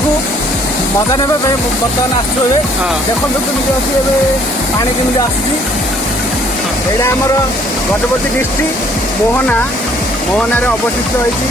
को मजा ने बर्तमान आसो देखो केमी अच्छी पानी केमी आसमर गजपति डिस्ट्रिक्ट मोहना अवस्थित होती।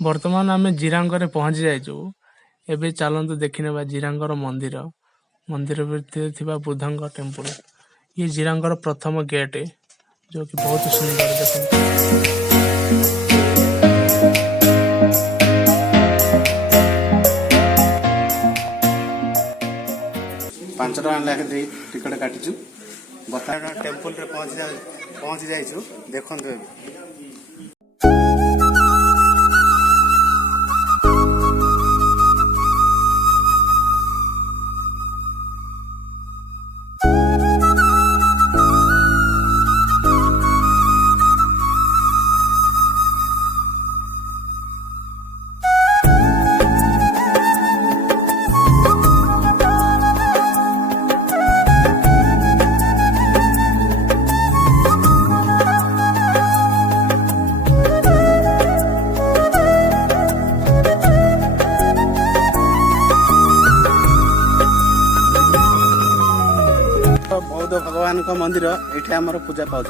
वर्तमान आम जिरांग पहुंची जाइचु। एबे चलतु देखने जिरांगर मंदिर मंदिर भीतर बुद्ध टेम्पल। ये जिरांगर प्रथम गेट है जो कि बहुत सुंदर देखते। 5 टका लेखे दे टिकट काटिचु। बता टेम्पल रे पहुंची जाइचु। देखंतु बौद्ध भगवान का मंदिर ये पूजा पाँच।